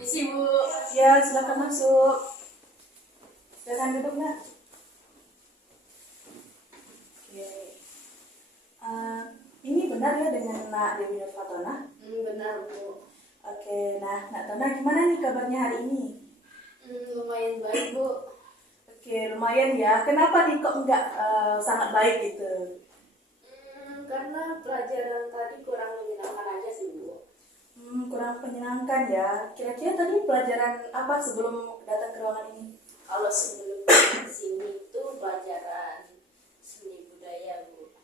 Isi Bu. Ya, silakan masuk. Silakan duduk, Nak. Oke. Ini benar ya dengan Nak Dewi Nur Fatona? Benar Bu. Oke, nah Nak Tona gimana nih kabarnya hari ini? Lumayan baik Bu. Oke, lumayan ya. Kenapa nih kok nggak sangat baik gitu? Karena pelajaran tadi kurang menyenangkan aja sih Bu. Kurang menyenangkan ya. Kira-kira tadi pelajaran apa sebelum datang ke ruangan ini? Kalau sebelum sini tuh pelajaran seni budaya Bu.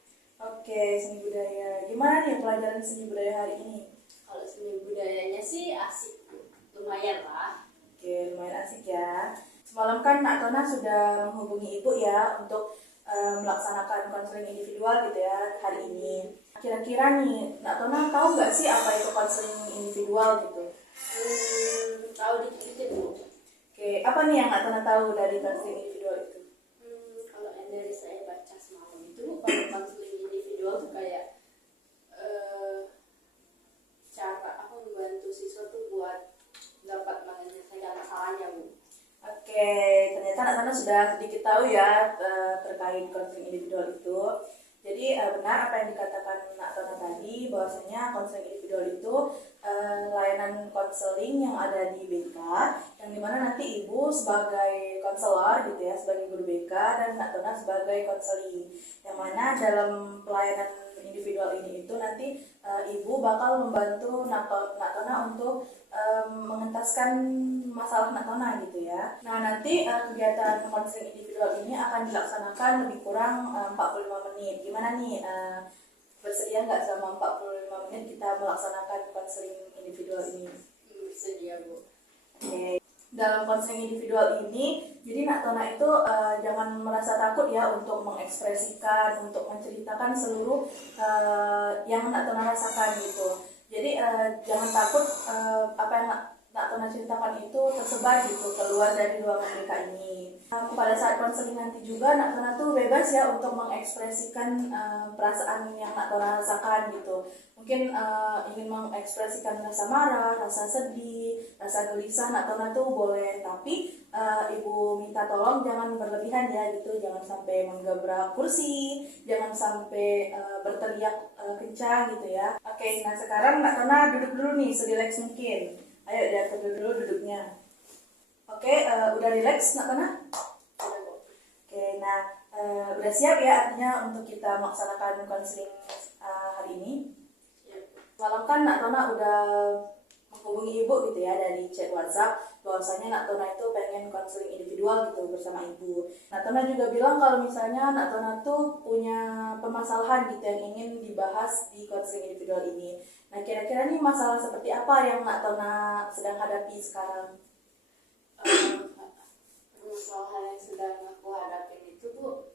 Oke, seni budaya. Gimana nih pelajaran seni budaya hari ini? Kalau seni budayanya sih asik Bu. Lumayan lah. Oke, lumayan asik ya. Semalam kan Nak Tona sudah menghubungi Ibu ya untuk melaksanakan konseling individual gitu ya hari ini. Kira-kira nih, Nak Tona tahu nggak sih apa itu konseling individual gitu? Tahu dikit-dikit Bu. Oke, apa nih yang Nak Tona tahu dari konseling individual itu? Kalau yang dari saya baca semalam itu kalau konseling individual tuh kayak cara aku membantu siswa tuh buat dapat menyelesaikan masalahnya Bu. Oke, ternyata Nak Tona sudah sedikit tahu ya terkait konseling individual itu. Jadi benar apa yang dikatakan Nak Tona tadi, bahwasanya konseling individual itu layanan konseling yang ada di BK, yang dimana nanti Ibu sebagai konselor gitu ya, sebagai guru BK, dan Nak Tona sebagai konseling. Yang mana dalam pelayanan individual ini itu nanti Ibu bakal membantu Nak Tona untuk mengentaskan masalah Nak Tona gitu ya. Nah nanti kegiatan konseling individual ini akan dilaksanakan lebih kurang 45 menit. Gimana nih, bersedia nggak selama 45 menit kita melaksanakan konseling individual ini? Bersedia Bu. Oke. Dalam konseling individual ini, jadi Nak Tona itu jangan merasa takut ya untuk mengekspresikan, untuk menceritakan seluruh yang Nak Tona rasakan gitu. Jadi jangan takut apa yang Nak Tona ceritakan itu tersebar gitu keluar dari ruangan BK ini. Pada saat konseling nanti juga Nak Tona tuh bebas ya untuk mengekspresikan perasaan yang Nak Tona rasakan gitu. Mungkin ingin mengekspresikan rasa marah, rasa sedih, rasa gelisah, Nak Tona tuh boleh. Tapi Ibu minta tolong jangan berlebihan ya gitu, jangan sampai menggabrak kursi, jangan sampai berteriak kencang gitu ya. Oke, nah sekarang Nak Tona duduk dulu nih, serileks mungkin. Ayo diatur dulu duduknya. Oke, udah rileks Nak Tona? Oke, nah udah siap ya artinya untuk kita melaksanakan konseling hari ini? Malam kan Nak Tona udah menghubungi Ibu gitu ya dari chat WhatsApp bahwasanya Nak Tona itu pengen konseling individual gitu bersama Ibu. Nak Tona juga bilang kalau misalnya Nak Tona tuh punya permasalahan gitu yang ingin dibahas di konseling individual ini. Nah kira-kira nih masalah seperti apa yang Nak Tona sedang hadapi sekarang? Permasalahan yang sedang aku hadapin itu Bu,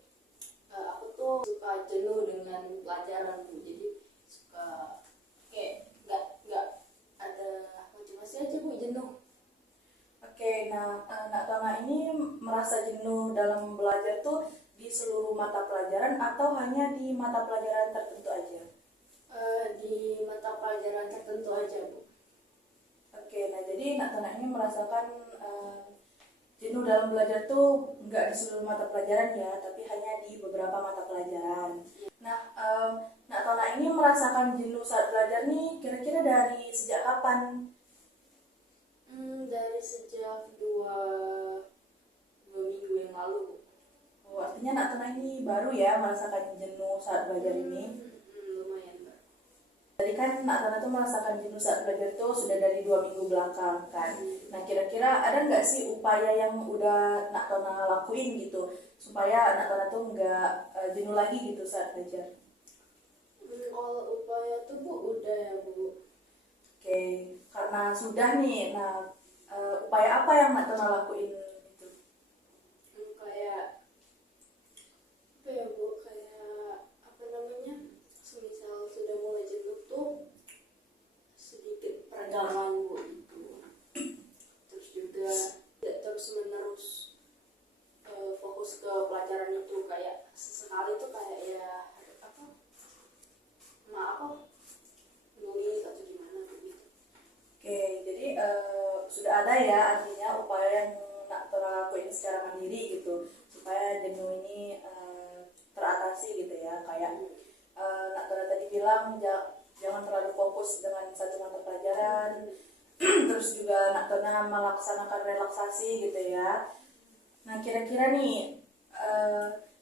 aku tuh suka jenuh dengan pelajaran Bu. Jadi suka kayak nggak ada motivasi aja Bu, jenuh. Oke, nah Nak Tona ini merasa jenuh dalam belajar tuh di seluruh mata pelajaran atau hanya di mata pelajaran tertentu aja? Di mata pelajaran tertentu aja Bu. Oke, nah jadi Nak Tona ini merasakan jenuh dalam belajar tuh nggak di seluruh mata pelajaran ya, tapi hanya di beberapa mata pelajaran. Nah, Nak Tona ini merasakan jenuh saat belajar nih kira-kira dari sejak kapan? Dari sejak dua minggu yang lalu Bu. Oh, artinya Nak Tona ini baru ya merasakan jenuh saat belajar ini. Lumayan Mbak. Tadi kan Nak Tona tuh merasakan jenuh saat belajar tuh sudah dari 2 minggu belakang kan. Nah kira-kira ada nggak sih upaya yang udah Nak Tona lakuin gitu supaya Nak Tona tuh nggak jenuh lagi gitu saat belajar? All upaya tuh Bu udah ya Bu. Oke, karena sudah nih, nah upaya apa yang Nak Tona lakuin gitu? Kayak apa ya Bu, kayak apa namanya, semisal sudah mulai jenuh tuh sedikit peregangan Bu itu. Terus juga tidak terus menerus fokus ke pelajaran itu, kayak sesekali tuh kayak ya apa nulis atau gimana gitu. Oke, jadi sudah ada ya artinya upaya yang nak Tona lakuin secara mandiri gitu supaya jenuh ini teratasi gitu ya. Kayak nak Tona tadi bilang jangan terlalu fokus dengan satu mata pelajaran. Terus juga nak Tona melaksanakan relaksasi gitu ya. Nah kira-kira nih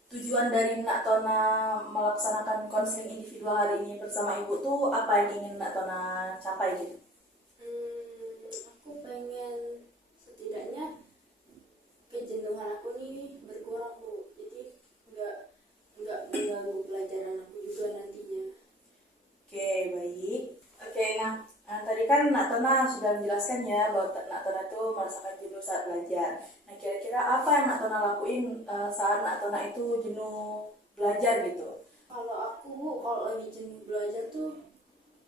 tujuan dari nak Tona melaksanakan konseling individual hari ini bersama ibu tuh apa yang ingin nak Tona capai gitu? Aku pengen setidaknya kejenuhan aku nih berkurang Bu. Jadi nggak mengganggu pelajaran aku juga nantinya. Oke, baik. Oke, nah tadi kan Nak Tona sudah menjelaskan ya bahwa Nak Tona tuh merasakan jenuh saat belajar. Nah, kira-kira apa yang Nak Tona lakuin saat Nak Tona itu jenuh belajar gitu? Kalau aku Bu, kalau lagi jenuh belajar tuh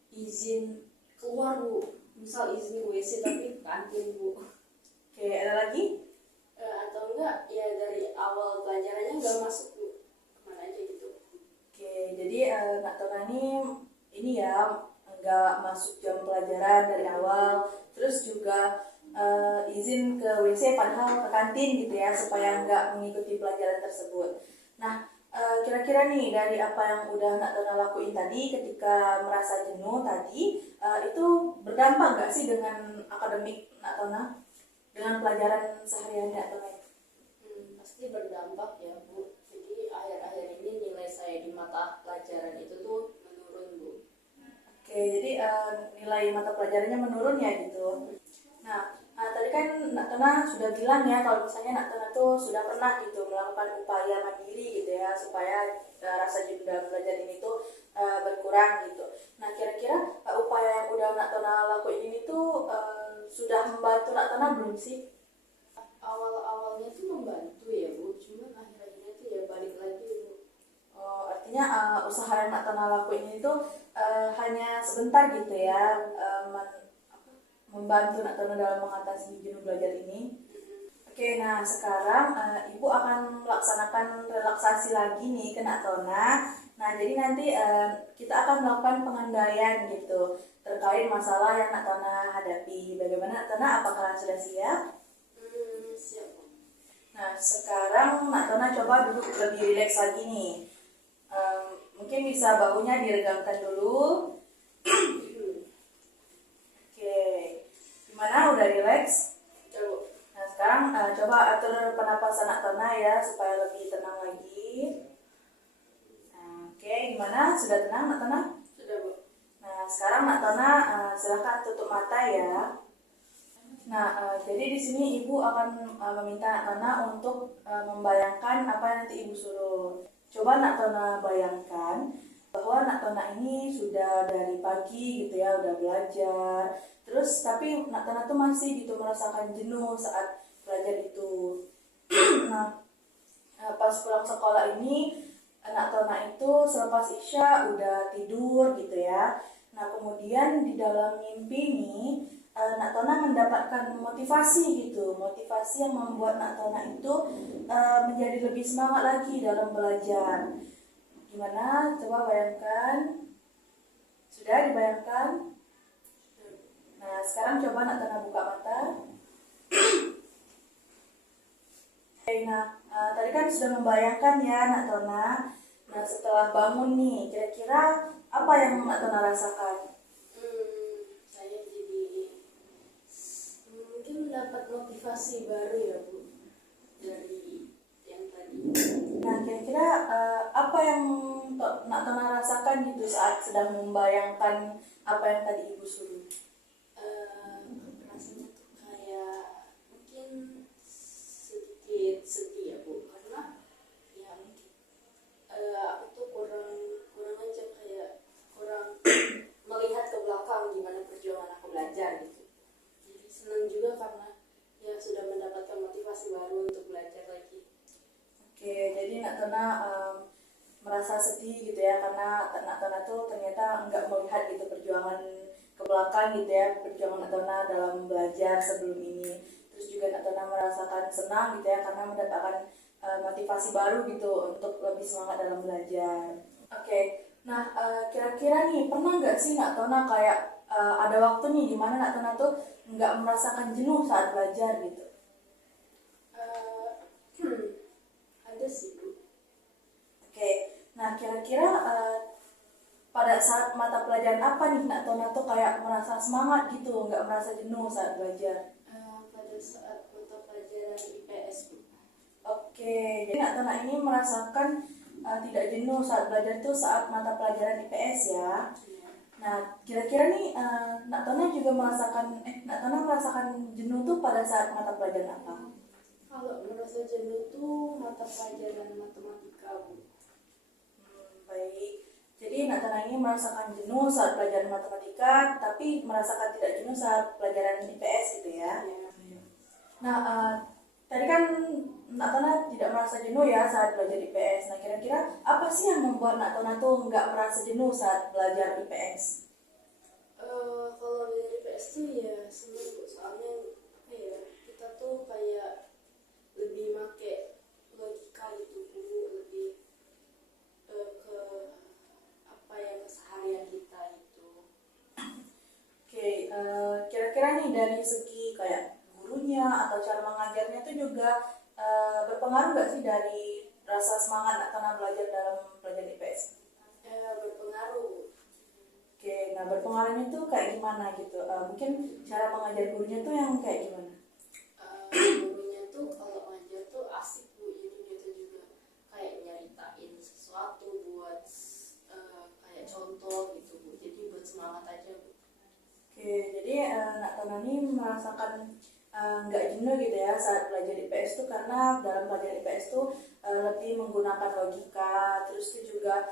izin keluar Bu. Misal izin ke WC tapi ke kantin Bu. Oke, ada lagi? Atau enggak ya dari awal pelajarannya nggak masuk Bu. Kemana aja gitu. Oke, jadi Nak Tona ini ya nggak masuk jam pelajaran dari awal, terus juga izin ke WC padahal ke kantin gitu ya supaya nggak mengikuti pelajaran tersebut. Nah, kira-kira nih dari apa yang udah Nak Tona lakuin tadi ketika merasa jenuh tadi itu berdampak nggak sih dengan akademik Nak Tona, dengan pelajaran sehari-hari Nak Tona? Pasti berdampak ya Bu. Jadi akhir-akhir ini nilai saya di mata pelajaran itu tuh menurun Bu. Oke, jadi nilai mata pelajarannya menurun ya gitu. Nah, tadi kan Nak Tona sudah bilang ya kalau misalnya Nak Tona tuh sudah pernah gitu melakukan upaya mandiri gitu ya supaya rasa jenuh dalam belajar ini tuh berkurang gitu. Nah, kira-kira upaya yang udah Nak Tona lakuin ini tuh sudah membantu Nak Tona belum sih? Awal-awalnya tuh membantu ya Bu, cuman akhir-akhirnya tuh ya balik lagi Bu. Oh, artinya usaha yang Nak Tona lakuin itu hanya sebentar gitu ya, membantu Nak Tona dalam mengatasi jenuh belajar ini. Oke, nah sekarang Ibu akan melaksanakan relaksasi lagi nih ke Nak Tona. Nah, jadi nanti kita akan melakukan pengandaian gitu terkait masalah yang Nak Tona hadapi. Bagaimana Nak Tona? Apakah sudah siap? Siap Bu. Nah, sekarang Nak Tona coba duduk lebih rileks lagi nih. Mungkin bisa bahunya diregangkan dulu. Oke, gimana? Udah rileks? Ya Bu. Nah, sekarang coba atur pernapasan Nak Tona ya supaya lebih tenang lagi. Nah, oke, gimana? Sudah tenang Nak Tona? Sudah Bu. Nah, sekarang Nak Tona silakan tutup mata ya. Nah, jadi di sini Ibu akan meminta Nak Tona untuk membayangkan apa yang nanti Ibu suruh. Coba Nak Tona bayangkan bahwa Nak Tona ini sudah dari pagi gitu ya, udah belajar. Terus tapi Nak Tona tuh masih gitu merasakan jenuh saat belajar itu. Nah, pas pulang sekolah ini Nak Tona itu selepas Isya udah tidur gitu ya. Nah, kemudian di dalam mimpi nih Nak Tona mendapatkan motivasi gitu, motivasi yang membuat Nak Tona itu menjadi lebih semangat lagi dalam belajar. Gimana? Coba bayangkan. Sudah dibayangkan? Nah, sekarang coba Nak Tona buka mata. Oke, nah tadi kan sudah membayangkan ya Nak Tona. Nah, setelah bangun nih, kira-kira apa yang Nak Tona rasakan? Saya jadi mungkin mendapat motivasi baru ya Bu dari yang tadi. Nah, kira-kira apa yang Nak Tona rasakan gitu saat sedang membayangkan apa yang tadi Ibu suruh? Rasanya tuh kayak mungkin sedikit sedih ya Bu, karena ya mungkin aku tuh kurang aja kayak kurang melihat ke belakang gimana perjuangan aku belajar gitu. Jadi senang juga karena ya sudah mendapatkan motivasi baru untuk belajar lagi. Oke, jadi Nak Tona merasa sedih gitu ya karena Nak Tona tuh ternyata nggak melihat gitu perjuangan ke belakang gitu ya, perjuangan Nak Tona dalam belajar sebelum ini. Terus juga Nak Tona merasakan senang gitu ya karena mendapatkan motivasi baru gitu untuk lebih semangat dalam belajar. Oke, nah kira-kira nih pernah nggak sih Nak Tona kayak ada waktu nih di mana Nak Tona tuh nggak merasakan jenuh saat belajar gitu? Ada sih Bu. Oke, nah kira-kira pada saat mata pelajaran apa nih Nak Tona tuh kayak merasa semangat gitu, nggak merasa jenuh saat belajar? Pada saat mata pelajaran IPS Bu. Oke, jadi Nak Tona ini merasakan tidak jenuh saat belajar tuh saat mata pelajaran IPS ya. Iya. Nah, kira-kira nih Nak Tona juga Nak Tona merasakan jenuh tuh pada saat mata pelajaran apa? Kalau merasa jenuh tuh mata pelajaran matematika Bu. Baik. Jadi Nak Tona ini merasakan jenuh saat pelajaran matematika, tapi merasakan tidak jenuh saat pelajaran IPS gitu ya. Iya. Nah, tadi kan Nak Tona tidak merasa jenuh ya saat belajar IPS. Nah, kira-kira apa sih yang membuat Nak Tona tuh nggak merasa jenuh saat belajar IPS? Kalau belajar IPS tuh ya seneng Bu, soalnya apa ya, kita tuh kayak lebih make logika gitu Bu, lebih ke apa ya, keseharian kita itu. Oke, kira-kira nih dari segi kayak gurunya atau cara mengajarnya tuh juga berpengaruh nggak sih dari rasa semangat Nak Tona belajar dalam pelajaran IPS? Berpengaruh. Oke, nah berpengaruhnya tuh kayak gimana gitu? Mungkin cara mengajar gurunya tuh yang kayak gimana? Gurunya tuh kalau ngajar tuh asik Bu, jadi dia tuh juga kayak nyeritain sesuatu buat kayak contoh gitu Bu, jadi buat semangat aja Bu. Oke, jadi Nak Tona ini merasakan nggak jenuh gitu ya saat belajar IPS tuh karena dalam pelajaran IPS tuh lebih menggunakan logika, terus itu juga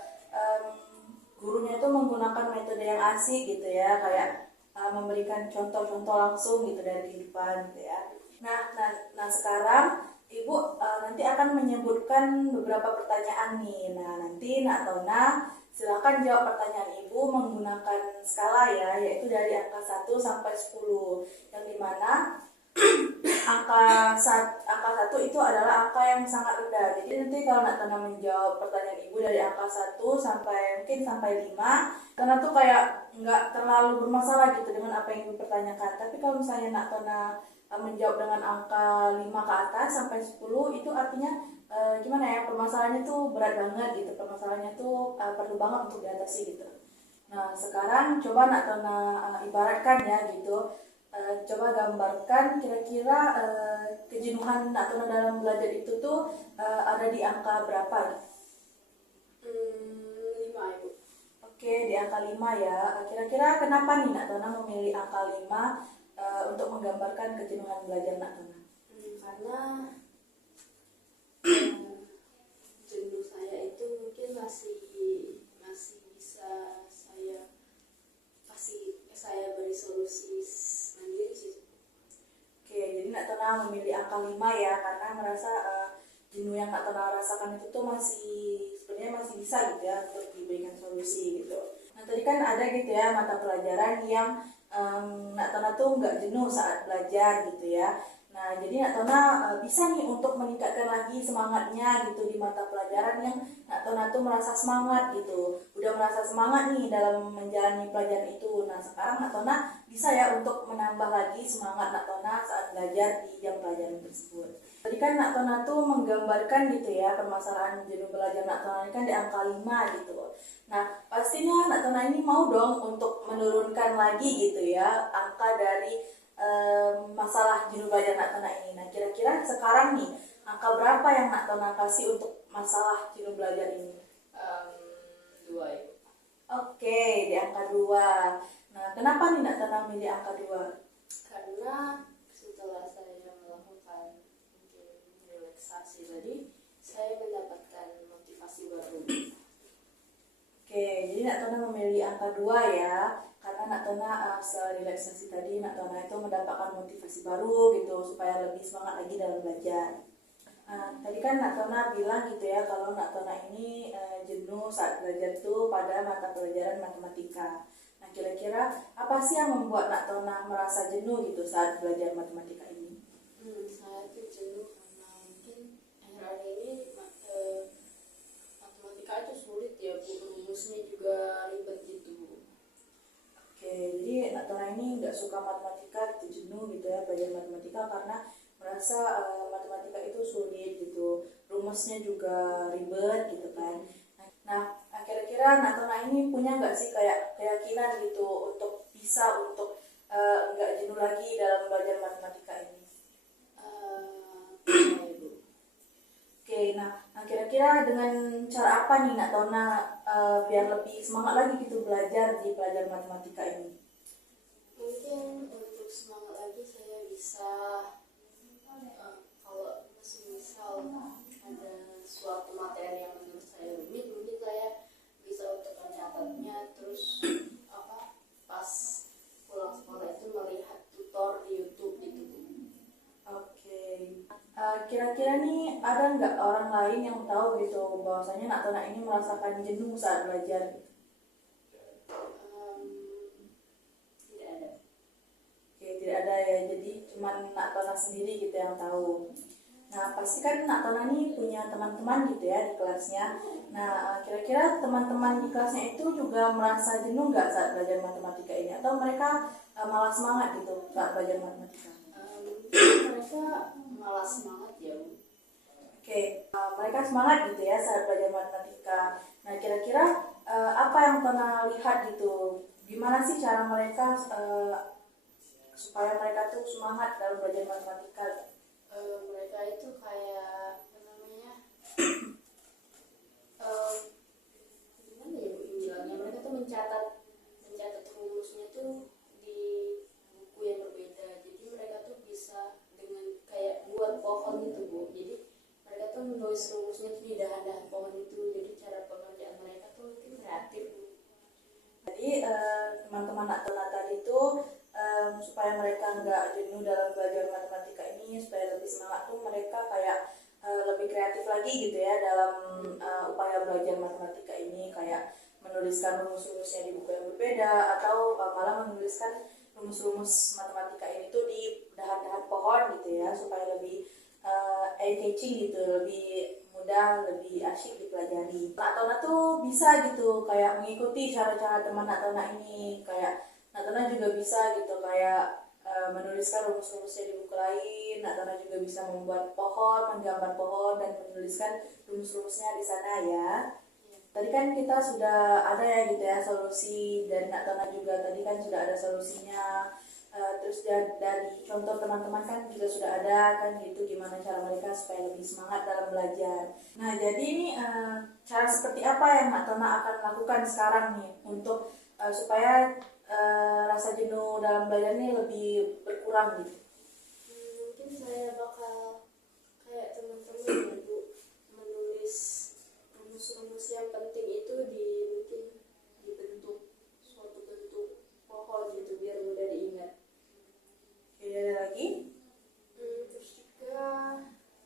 gurunya tuh menggunakan metode yang asik gitu ya, kayak memberikan contoh-contoh langsung gitu dari kehidupan gitu ya. Nah sekarang Ibu nanti akan menyebutkan beberapa pertanyaan nih. Nah nanti Nak Tona silakan jawab pertanyaan Ibu menggunakan skala ya, yaitu dari angka 1 sampai 10. Yang dimana angka 1 itu adalah angka yang sangat rendah. Jadi nanti kalau Nak Tona menjawab pertanyaan Ibu dari angka 1 sampai mungkin sampai 5, Tona tuh kayak nggak terlalu bermasalah gitu dengan apa yang Ibu pertanyakan. Tapi kalau misalnya Nak Tona menjawab dengan angka 5 ke atas sampai 10, itu artinya gimana ya, permasalahannya tuh berat banget gitu, permasalahannya tuh perlu banget untuk diatasi gitu. Nah sekarang coba Nak Tona ibaratkan ya gitu, coba gambarkan kira-kira kejenuhan Nak Tona dalam belajar itu tuh ada di angka berapa gitu? 5 Ibu. Oke, di angka 5 ya. Kira-kira kenapa nih Nak Tona memilih angka 5 untuk menggambarkan kejenuhan belajar Nak Tona? Karena jenuh saya itu mungkin masih bisa saya beri solusi mandiri sih. Oke, jadi Nak Tona memilih angka 5 ya karena merasa jenuh yang Nak Tona rasakan itu tuh sebenarnya masih bisa gitu ya untuk diberikan solusi gitu. Nah tadi kan ada gitu ya mata pelajaran yang Nak Tona tuh nggak jenuh saat belajar gitu ya. Nah jadi Nak Tona bisa nih untuk meningkatkan lagi semangatnya gitu di mata pelajaran yang Nak Tona tuh merasa semangat gitu. Udah merasa semangat nih dalam menjalani pelajaran itu. Nah sekarang Nak Tona bisa ya untuk menambah lagi semangat Nak Tona saat belajar di jam pelajaran tersebut. Tadi kan Nak Tona tuh menggambarkan gitu ya permasalahan jenuh belajar Nak Tona ini kan di angka 5 gitu. Nah pastinya Nak Tona ini mau dong untuk menurunkan lagi gitu ya angka dari masalah jenuh belajar Nak Tona ini. Nah kira-kira sekarang nih angka berapa yang Nak Tona kasih untuk masalah jenuh belajar ini? 2 Ibu. Oke, di angka 2. Nah kenapa nih Nak Tona milih angka 2? Karena setelah saya melakukan mungkin relaksasi tadi, saya mendapatkan motivasi baru. Oke, jadi Nak Tona memilih angka 2 ya, karena Nak Tona setelah relaksasi tadi Nak Tona itu mendapatkan motivasi baru gitu supaya lebih semangat lagi dalam belajar. Tadi kan Nak Tona bilang gitu ya kalau Nak Tona ini jenuh saat belajar itu pada mata pelajaran matematika. Nah kira-kira apa sih yang membuat Nak Tona merasa jenuh gitu saat belajar matematika ini? Saya tuh jenuh karena mungkin akhir-akhir ini matematika itu sulit ya Bu, rumusnya juga ribet gitu. Oke, jadi Nak Tona ini nggak suka matematika gitu, jenuh gitu ya belajar matematika karena merasa matematika itu sulit gitu, rumusnya juga ribet gitu kan. Nah, kira-kira Nak Tona ini punya nggak sih kayak keyakinan gitu untuk bisa untuk nggak jenuh lagi dalam belajar matematika ini? Iya, Ibu. Oke, nah kira-kira dengan cara apa nih Nak Tona biar lebih semangat lagi gitu belajar di pelajaran matematika ini? Mungkin untuk semangat lagi saya bisa kalau misal ada suatu materi yang menurut saya rumit, mungkin saya bisa untuk mencatatnya, terus pas pulang sekolah itu melihat tutor di YouTube gitu, Bu. Oke. Kira-kira nih ada nggak orang lain yang tahu gitu bahwasanya Nak Tona ini merasakan jenuh saat belajar? Tidak ada. Oke, tidak ada ya. Jadi cuman Nak Tona sendiri gitu yang tahu. Nah, pasti kan Nak Tona nih punya teman-teman gitu ya di kelasnya. Nah, kira-kira teman-teman di kelasnya itu juga merasa jenuh nggak saat belajar matematika ini? Atau mereka malah semangat gitu saat belajar matematika? Mungkin mereka malah semangat ya, Bu. Oke, mereka semangat gitu ya saat belajar matematika. Nah, kira-kira apa yang pernah lihat gitu? Gimana sih cara mereka supaya mereka tuh semangat dalam belajar matematika? Mereka itu kayak apa namanya, gimana ya Bu bilangnya, mereka tuh mencatat rumusnya tuh di buku yang berbeda, jadi mereka tuh bisa dengan kayak buat pohon gitu, Bu. Jadi mereka tuh menulis rumusnya tuh di dahan-dahan pohon itu, jadi cara pengerjaan mereka tuh mungkin kreatif, Bu. Jadi teman-teman Nak Tona tadi itu supaya mereka nggak jenuh dalam belajar matematika ini, supaya lebih semangat tuh mereka kayak lebih kreatif lagi gitu ya dalam upaya belajar matematika ini, kayak menuliskan rumus-rumusnya di buku yang berbeda atau malah menuliskan rumus-rumus matematika ini tuh di dahan-dahan pohon gitu ya, supaya lebih eye-catching gitu, lebih mudah, lebih asyik dipelajari. Nak Tona tuh bisa gitu kayak mengikuti cara-cara teman Nak Tona ini, kayak Nak Tona juga bisa gitu kayak menuliskan rumus-rumusnya di buku lain. Nak Tona juga bisa membuat pohon, menggambar pohon dan menuliskan rumus-rumusnya di sana ya. Tadi kan kita sudah ada ya gitu ya solusi dari Nak Tona juga, tadi kan sudah ada solusinya. Terus dari contoh teman-teman kan juga sudah ada kan gitu gimana cara mereka supaya lebih semangat dalam belajar. Nah, jadi ini cara seperti apa yang Nak Tona akan lakukan sekarang nih untuk supaya rasa jenuh dalam belajar ini lebih berkurang gitu? Mungkin saya bakal kayak teman-teman ya, Bu, menulis rumus-rumus yang penting itu mungkin dibentuk suatu bentuk pohon gitu biar mudah diingat. Oke, ada lagi? Terus juga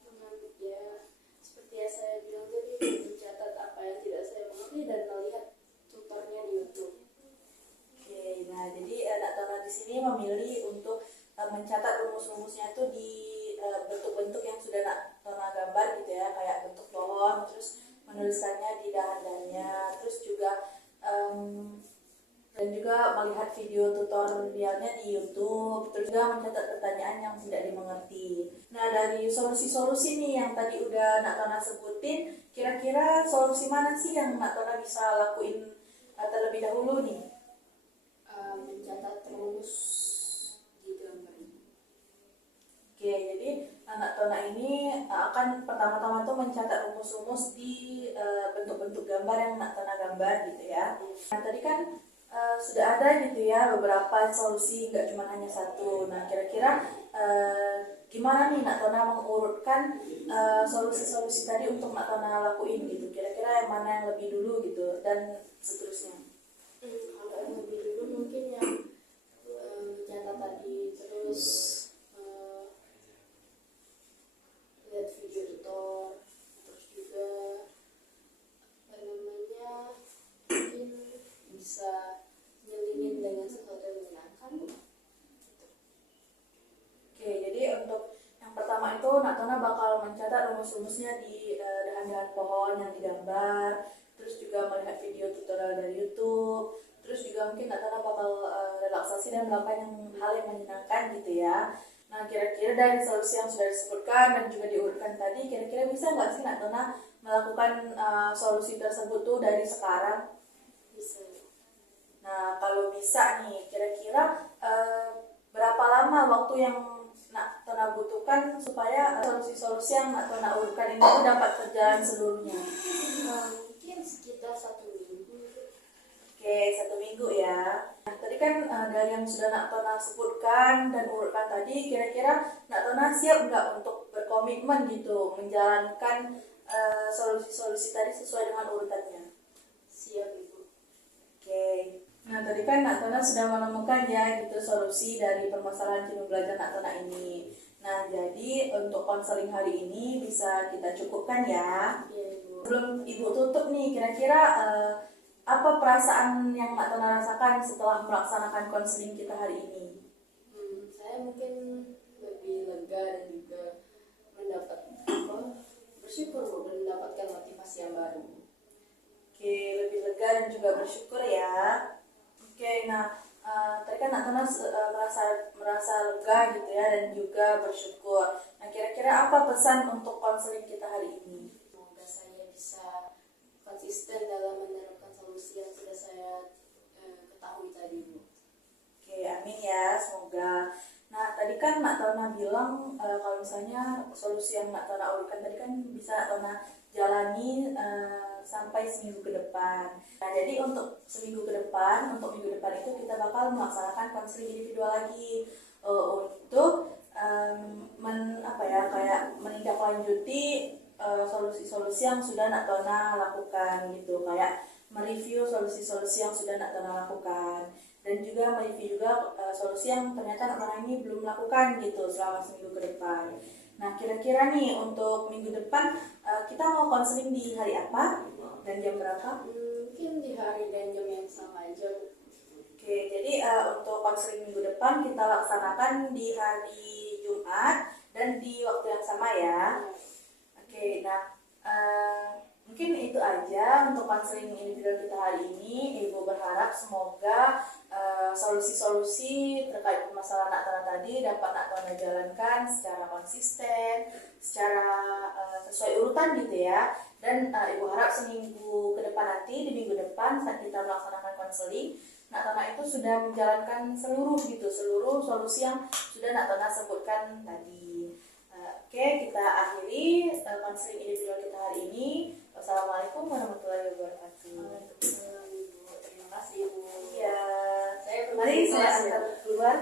mengambil ya seperti yang saya bilang tadi, mencatat apa yang tidak saya mengerti dan melihat tutornya di YouTube. Oke, nah jadi Nak Tona di sini memilih untuk mencatat rumus-rumusnya itu di bentuk-bentuk yang sudah Nak Tona gambar gitu ya, kayak bentuk pohon, terus menuliskannya di dahan-dahannya, terus juga dan juga melihat video tutorialnya di YouTube, terus juga mencatat pertanyaan yang tidak dimengerti. Nah, dari solusi-solusi nih yang tadi udah Nak Tona sebutin, kira-kira solusi mana sih yang Nak Tona bisa lakuin terlebih dahulu nih? Mencatat rumus di gambar. Oke, jadi Nak Tona ini akan pertama-tama tuh mencatat rumus-rumus di bentuk-bentuk gambar yang Nak Tona gambar gitu ya. Nah, tadi kan sudah ada gitu ya beberapa solusi, nggak cuma hanya satu. Nah, kira-kira gimana nih Nak Tona mengurutkan solusi-solusi tadi untuk Nak Tona lakuin gitu? Kira-kira yang mana yang lebih dulu gitu dan seterusnya? Kalau yang lebih dulu mungkin yang mencatat tadi, terus lihat video tutor, terus juga apa namanya, mungkin bisa nyelingin dengan sesuatu yang menyenangkan. Oke, jadi untuk yang pertama itu Nak Tona bakal mencatat rumus-rumusnya di dahan-dahan pohon yang digambar, terus juga melihat video tutorial dari YouTube, terus juga mungkin Nak Tona bakal relaksasi dan melakukan hal yang menyenangkan gitu ya. Nah, kira-kira dari solusi yang sudah disebutkan dan juga diurutkan tadi, kira-kira bisa nggak sih Nak Tona melakukan solusi tersebut tuh dari sekarang? Bisa. Nah, kalau bisa nih, kira-kira berapa lama waktu yang Nak Tona butuhkan supaya solusi-solusi yang Nak Tona urutkan ini tuh dapat berjalan seluruhnya? Mungkin sekitar 1 minggu. Oke, 1 minggu ya. Nah, tadi kan dari yang sudah Nak Tona sebutkan dan urutkan tadi, kira-kira Nak Tona siap nggak untuk berkomitmen gitu, menjalankan solusi-solusi tadi sesuai dengan urutannya? Siap, Ibu. Oke. Nah, tadi kan Nak Tona sudah menemukan ya gitu solusi dari permasalahan jenuh belajar Nak Tona ini. Nah, jadi untuk konseling hari ini bisa kita cukupkan ya. Iya, Ibu. Sebelum Ibu tutup nih, kira-kira apa perasaan yang Nak Tona rasakan setelah melaksanakan konseling kita hari ini? Saya mungkin lebih lega dan juga mendapat bersyukur Bu, dan mendapatkan motivasi yang baru. Oke, lebih lega dan juga bersyukur ya. Oke, nah tadi kan Nak Tona merasa lega gitu ya dan juga bersyukur. Nah, kira-kira apa pesan untuk konseling kita hari ini? Semoga saya bisa konsisten dalam menerapkan solusi yang sudah saya ketahui tadi, Bu. Oke, amin ya, semoga. Nah, tadi kan Nak Tona bilang kalau misalnya solusi yang Nak Tona urutkan tadi kan bisa Nak Tona jalani sampai seminggu ke depan. Nah, jadi untuk seminggu ke depan, untuk minggu depan itu kita bakal melaksanakan konseling individual lagi untuk kayak menindaklanjuti solusi-solusi yang sudah Nak Tona lakukan gitu, kayak mereview solusi-solusi yang sudah Nak Tona lakukan dan juga mereview juga solusi yang ternyata Nak Tona ini belum lakukan gitu selama seminggu ke depan. Nah, kira-kira nih untuk minggu depan kita mau konseling di hari apa dan jam berapa? Mungkin di hari dan jam yang sama aja, Bu. Oke, jadi untuk konseling minggu depan kita laksanakan di hari Jumat dan di waktu yang sama ya. Oke, nah mungkin itu aja untuk konseling individual kita hari ini. Ibu berharap semoga solusi-solusi terkait permasalahan Nak Tona tadi dapat Nak Tona jalankan secara konsisten, secara sesuai urutan gitu ya. Dan Ibu harap seminggu ke depan nanti, di minggu depan saat kita melaksanakan konseling, Nak Tona itu sudah menjalankan seluruh solusi yang sudah Nak Tona sebutkan tadi. Oke, kita akhiri konseling individual kita hari ini. Wassalamualaikum warahmatullahi wabarakatuh. Waalaikumsalam, Ibu. Terima kasih, Bu. Iya. Saya Mari saya permisi kelas ya. antar keluar.